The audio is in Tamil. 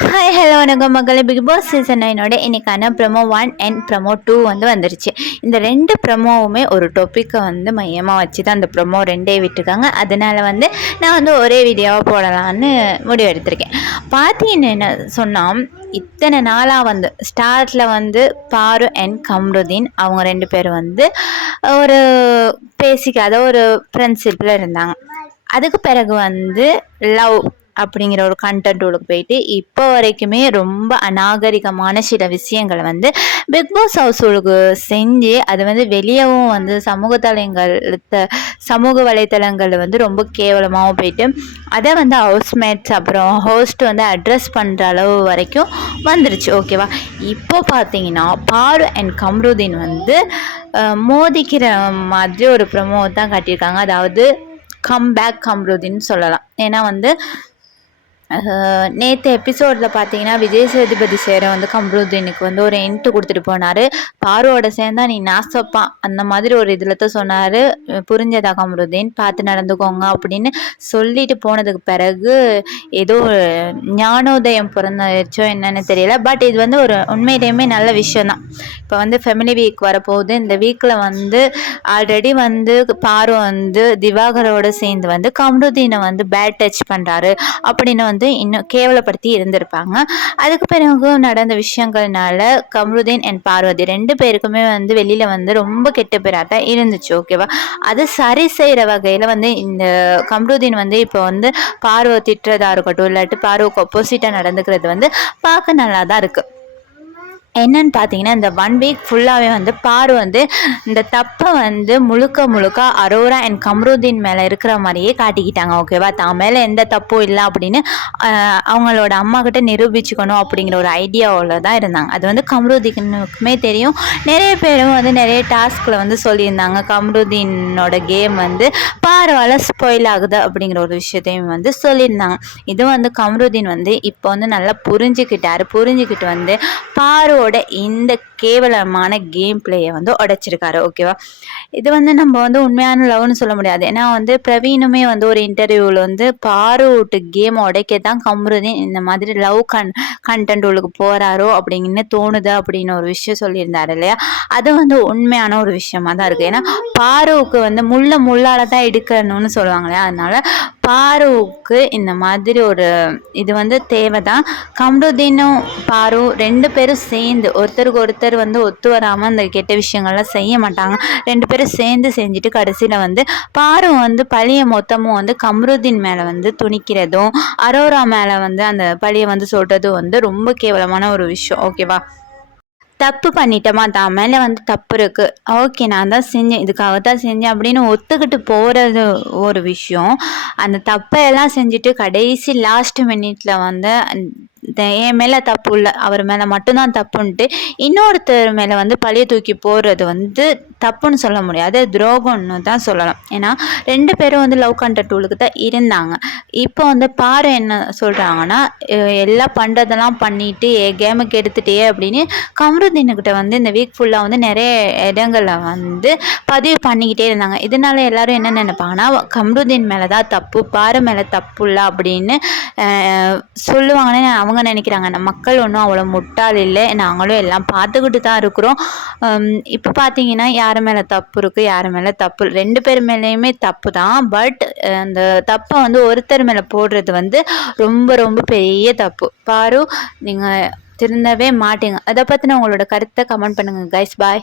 ஹாய் ஹலோ வணக்கம் மக்களே. பிக் பாஸ் சீசன் நைனோட இன்னைக்கான promo one and promo two வந்து வந்துருச்சு. இந்த ரெண்டு ப்ரமோவுமே ஒரு டொப்பிக்கை வந்து மையமாக வச்சு தான் அந்த ப்ரமோ ரெண்டே விட்டுருக்காங்க. அதனால் வந்து நான் வந்து ஒரே வீடியோவாக போடலான்னு முடிவு எடுத்திருக்கேன். பார்த்தீங்கன்னு என்ன சொன்னால் இத்தனை நாளாக வந்து ஸ்டார்ட்டில் வந்து பாரு அண்ட் கம்ருதீன் அவங்க ரெண்டு பேரும் வந்து ஒரு பேசிக்காத ஒரு ஃப்ரெண்ட்ஷிப்பில் இருந்தாங்க. அதுக்கு பிறகு வந்து லவ் அப்படிங்கிற ஒரு கண்டென்ட் உள்ளுக்கு போயிட்டு இப்போ வரைக்குமே ரொம்ப அநாகரிகமான சில விஷயங்களை வந்து பிக் பாஸ் ஹவுஸ் உள்ளுக்கு செஞ்சு அது வந்து வெளியவும் வந்து சமூக தலைங்கள் சமூக வலைத்தளங்களில் வந்து ரொம்ப கேவலமாகவும் போயிட்டு அதை வந்து ஹவுஸ்மேட்ஸ் அப்புறம் ஹோஸ்ட் வந்து அட்ரஸ் பண்ணுற அளவு வரைக்கும் வந்துருச்சு ஓகேவா இப்போ பார்த்தீங்கன்னா பாரு அண்ட் கம்ருதீன் வந்து மோதிக்கிற மாதிரி ஒரு ப்ரமோ தான் காட்டியிருக்காங்க. அதாவது கம் பேக் கம்ருதின்னு சொல்லலாம். ஏன்னா வந்து நேற்று எபிசோடில் பார்த்தீங்கன்னா விஜய் சேதுபதி சேர வந்து கம்ருதீனுக்கு வந்து ஒரு இன்ட்டு கொடுத்துட்டு போனார். பாருவோட சேர்ந்தா நீ நாசப்பா. அந்த மாதிரி ஒரு இதில் தான் சொன்னார். புரிஞ்சதா கம்ருதீன்? பார்த்து நடந்துக்கோங்க அப்படின்னு சொல்லிட்டு போனதுக்கு பிறகு ஏதோ ஞானோதயம் பிறந்துச்சோ என்னன்னு தெரியல. பட் இது வந்து ஒரு உண்மையிலேயுமே நல்ல விஷயம் தான். இப்போ வந்து ஃபெமிலி வீக் வரப்போகுது. இந்த வீக்கில் வந்து ஆல்ரெடி வந்து பாரு வந்து திவாகரோட சேர்ந்து வந்து கம்ருதீனை வந்து பேட் டச் பண்ணுறாரு அப்படின்னு வந்து வந்து இன்னும் கேவலப்படுத்தி இருந்திருப்பாங்க. அதுக்கு பிறகு நடந்த விஷயங்கள்னால கம்ருதீன் அண்ட் பார்வதி ரெண்டு பேருக்குமே வந்து வெளியில் வந்து ரொம்ப கெட்ட பேராக இருந்துச்சு ஓகேவா அது சரி செய்கிற வகையில் வந்து இந்த கம்ருதீன் வந்து இப்போ வந்து பார்வை திட்டுறதா இருக்கட்டும் இல்லாட்டி பார்வைக்கு ஆப்போசிட்டாக நடந்துக்கிறது வந்து பார்க்க நல்லா தான் இருக்குது என்னன்னு பார்த்தீங்கன்னா இந்த ஒன் வீக் ஃபுல்லாகவே வந்து பாரு வந்து இந்த தப்பை வந்து முழுக்க முழுக்க அரோரா அண்ட் கம்ருதீன் மேலே இருக்கிற மாதிரியே காட்டிக்கிட்டாங்க ஓகேவா தான் மேலே எந்த தப்பும் இல்லை அப்படின்னு அவங்களோட அம்மா கிட்ட நிரூபிச்சுக்கணும் அப்படிங்கிற ஒரு ஐடியாவில் தான் இருந்தாங்க. அது வந்து கம்ருதீனுக்குமே தெரியும். நிறைய பேரும் வந்து நிறைய டாஸ்கில் வந்து சொல்லியிருந்தாங்க. கம்ருதீனோட கேம் வந்து பார்வால் ஸ்பாயில் ஆகுது அப்படிங்கிற ஒரு விஷயத்தையும் வந்து சொல்லியிருந்தாங்க. இது வந்து கம்ருதீன் வந்து இப்போ வந்து நல்லா புரிஞ்சுக்கிட்டாரு. புரிஞ்சுக்கிட்டு வந்து பாரு ஹீரோட இந்த கேவலமான கேம் பிளேயை வந்து உடைச்சிருக்காரு ஓகேவா இது வந்து நம்ம வந்து உண்மையான லவ்னு சொல்ல முடியாது. ஏன்னா வந்து பிரவீனுமே வந்து ஒரு இன்டர்வியூவில் வந்து பாரூட்டு கேம் உடைக்க தான் கம்ருதீன் இந்த மாதிரி லவ் கன் கண்டென்ட் உங்களுக்கு போகிறாரோ அப்படின்னு தோணுது அப்படின்னு ஒரு விஷயம் சொல்லியிருந்தாரு இல்லையா? அது வந்து உண்மையான ஒரு விஷயமா தான் இருக்குது ஏன்னா பாருவுக்கு வந்து முள்ள முள்ளால் தான் எடுக்கணும்னு சொல்லுவாங்க இல்லையா? அதனால பாருவுக்கு இந்த மாதிரி ஒரு இது வந்து தேவை தான் கம்ருதீனும் பாரு ரெண்டு பேரும் சேர்ந்து ஒருத்தருக்கு ஒருத்தர் வந்து ஒத்து வராமல் அந்த கெட்ட விஷயங்கள்லாம் செய்ய மாட்டாங்க. ரெண்டு பேரும் சேர்ந்து செஞ்சுட்டு கடைசியில் வந்து பாரும் வந்து பழிய மொத்தமும் வந்து கம்ருதீன் மேலே வந்து துணிக்கிறதும் அரோரா மேலே வந்து அந்த பழியை வந்து சொல்கிறதும் வந்து ரொம்ப கேவலமான ஒரு விஷயம். ஓகேவா தப்பு பண்ணிட்டோமா? தான் மேலே வந்து தப்பு இருக்குது ஓகே நான் தான் செஞ்சேன். இதுக்காக தான் செஞ்சேன் அப்படின்னு ஒத்துக்கிட்டு போகிறது ஒரு விஷயம். அந்த தப்பை எல்லாம் செஞ்சுட்டு கடைசி லாஸ்ட் மினிட்ல வந்து என் மேலே தப்பு இல்லை அவர் மேலே மட்டும்தான் தப்புன்ட்டு இன்னொருத்தர் மேலே வந்து பழைய தூக்கி போடுறது வந்து தப்புன்னு சொல்ல முடியாது துரோகம்னு தான் சொல்லலாம். ஏன்னா ரெண்டு பேரும் வந்து லவ் கண்ட டூலுக்கு தான் இருந்தாங்க. இப்போ வந்து பாரு என்ன சொல்கிறாங்கன்னா எல்லாம் பண்ணுறதெல்லாம் பண்ணிட்டு ஏ கேமுக்கு எடுத்துட்டே அப்படின்னு கமருதீனுக்கிட்ட வந்து இந்த வீக் ஃபுல்லாக வந்து நிறைய இடங்களில் வந்து பதிவு பண்ணிக்கிட்டே இருந்தாங்க. இதனால எல்லாரும் என்ன நினைப்பாங்கன்னா கமருதீன் மேலே தான் தப்பு பாரு மேலே தப்பு இல்லை அப்படின்னு சொல்லுவாங்கன்னு அவங்க நினைக்கிறாங்க. நம்ம மக்கள் ஒன்றும் அவ்வளோ முட்டாள் இல்லை. நாங்களும் எல்லாம் பார்த்துக்கிட்டு தான் இருக்கிறோம். இப்போ பார்த்தீங்கன்னா யார் மேலே தப்பு இருக்குது யார் மேலே தப்பு ரெண்டு பேர் மேலேயுமே தப்பு தான். பட் அந்த தப்பை வந்து ஒருத்தர் மேலே போடுறது வந்து ரொம்ப ரொம்ப பெரிய தப்பு. பாரு நீங்கள் திருந்தவே மாட்டீங்க. அதை பற்றின உங்களோட கருத்தை கமெண்ட் பண்ணுங்கள் கைஸ் பாய்